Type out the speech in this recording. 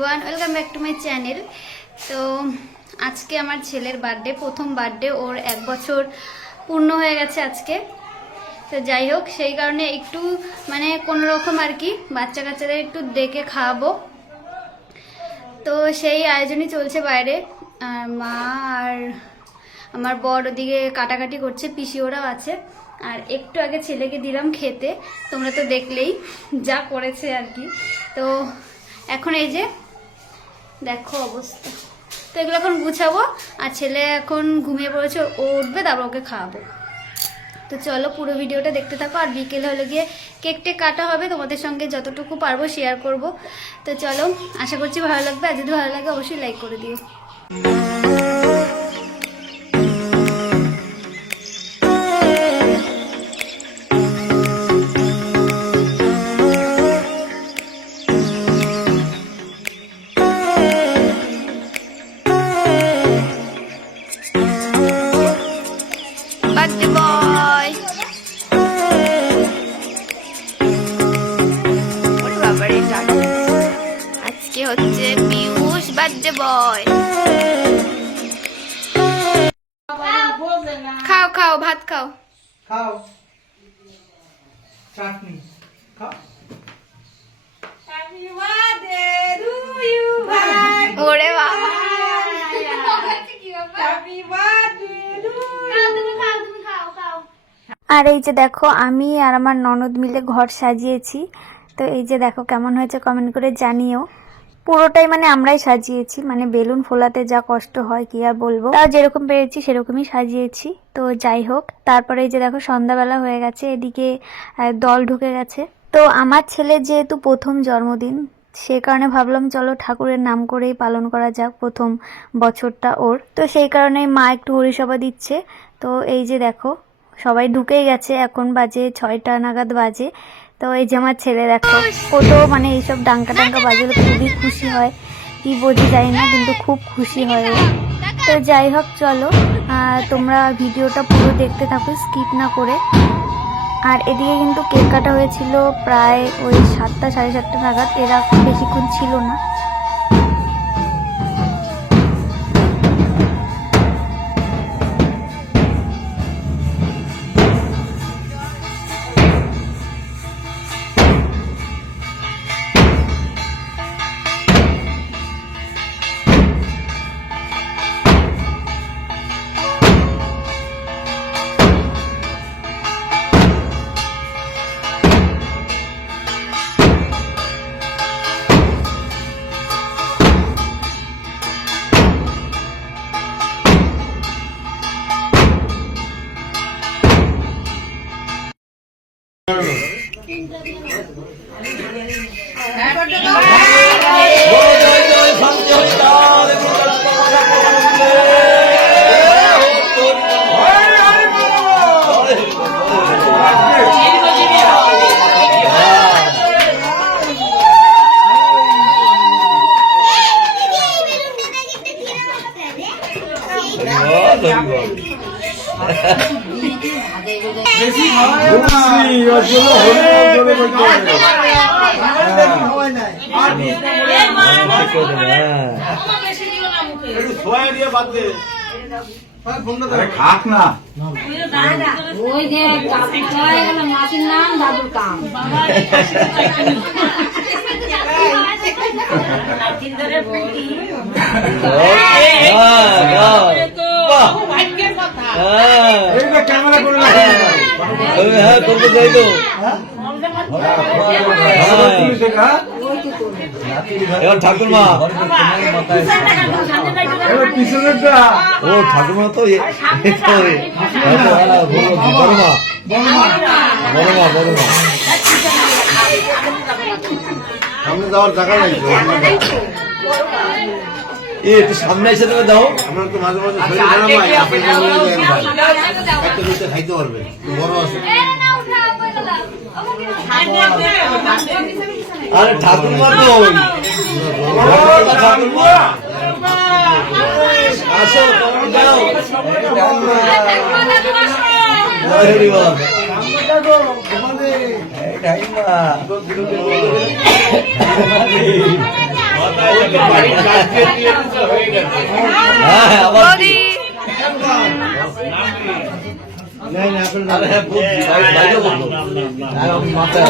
Everyone, welcome back to my channel. তো আজকে আমার ছেলের বার্থডে, প্রথম বার্থডে, ওর 1 বছর পূর্ণ হয়ে গেছে আজকে। তো যাই হোক, সেই কারণে একটু মানে কোনো রকম আর কি বাচ্চা কাচ্চাদের একটু ডেকে খাওয়াবো। তো সেই আয়োজনই চলছে বাইরে। আর মা আর আমার বর ওদিকে কাটাকাটি করছে, পিসি ওরাও আছে। আর একটু আগে ছেলেকে দিলাম খেতে, তোমরা তো দেখলেই যা করেছে আর কি। তো এখন এই যে দেখো অবস্থা। তো এগুলো এখন গুছাবো, আর ছেলে এখন ঘুমিয়ে পড়েছে, ও উঠবে তারপর ওকে খাওয়াবো। তো চলো পুরো ভিডিওটা দেখতে থাকো। আর বিকেল হলে গিয়ে কেক টেক কাটা হবে, তোমাদের সঙ্গে যতটুকু পারবো শেয়ার করব। তো চলো, আশা করছি ভালো লাগবে। আর যদি ভালো লাগে অবশ্যই লাইক করে দিও। আজকে হচ্ছে পিউষ বার্থডে বয়। খাও খাও, ভাত খাও। খাও চাটনি খাও। হ্যাপি বার্থডে টু ইউ ভাই। ওরে বাবা, হ্যাপি বার্থডে টু আর এই যে দেখো, আমি আর আমার ননদ মিলে ঘর সাজিয়েছি। তো এই যে দেখো কেমন হয়েছে কমেন্ট করে জানিও। পুরোটাই মানে আমরাই সাজিয়েছি, মানে বেলুন ফোলাতে যা কষ্ট হয় কি আর বলবো, তাও যেরকম পেরেছি সেরকমই সাজিয়েছি। তো যাই হোক, তারপরে এই যে দেখো সন্ধ্যাবেলা হয়ে গেছে, এদিকে দল ঢুকে গেছে। তো আমার ছেলে যেহেতু প্রথম জন্মদিন, সে কারণে ভাবলাম চলো ঠাকুরের নাম করেই পালন করা যাক প্রথম বছরটা ওর। তো সেই কারণে মা একটু হরিসভা দিচ্ছে। তো এই যে দেখো সবাই ঢুকেই গেছে, এখন বাজে 6টা নাগাদ বাজে। তো এই যে আমার ছেলে দেখো, কত মানে এইসব ডাঙ্কা টাঙ্কা বাজলে খুবই খুশি হয়, কি বোঝে যায় না, কিন্তু খুব খুশি হয় ও। তো যাই হোক চলো, তোমরা ভিডিওটা পুরো দেখতে থাকো স্কিপ না করে। আর এদিকে কিন্তু কেক কাটা হয়েছিল প্রায় ওই 7টা সাড়ে 7টা নাগাদ, এরা বেশিক্ষণ ছিল না। বেশি খাওয়া যাবে না, ওর জন্য হলে জলে বলতে হবে। খাওয়াই নাই আর একটু সোয়া দিয়ে বাদ দে। খাক না ওই যে হয়ে গেল মাসির নাম দাদুর কাম। ক্যামেরা করে ঠাকুরমা পিছনেরটা ও ঠাকুরমা তো বড় মা সামনে যাওয়ার জায়গা নাই তো। একটু সামনে এসে তুমি দাও। আমরা তো মাঝে মাঝে শরীর খারাপ হয়, আপনি একটা দুটো খাইতে পারবেন, বড় আছে। আরে ঠাকুরমা তো ঠাকুরমা আসো, যাও। হ্যাঁ আবার কি? नहीं नहीं अपन আরে হ্যাঁ বলছি, বাইরে বলবো। হ্যাঁ, আমি মাথায়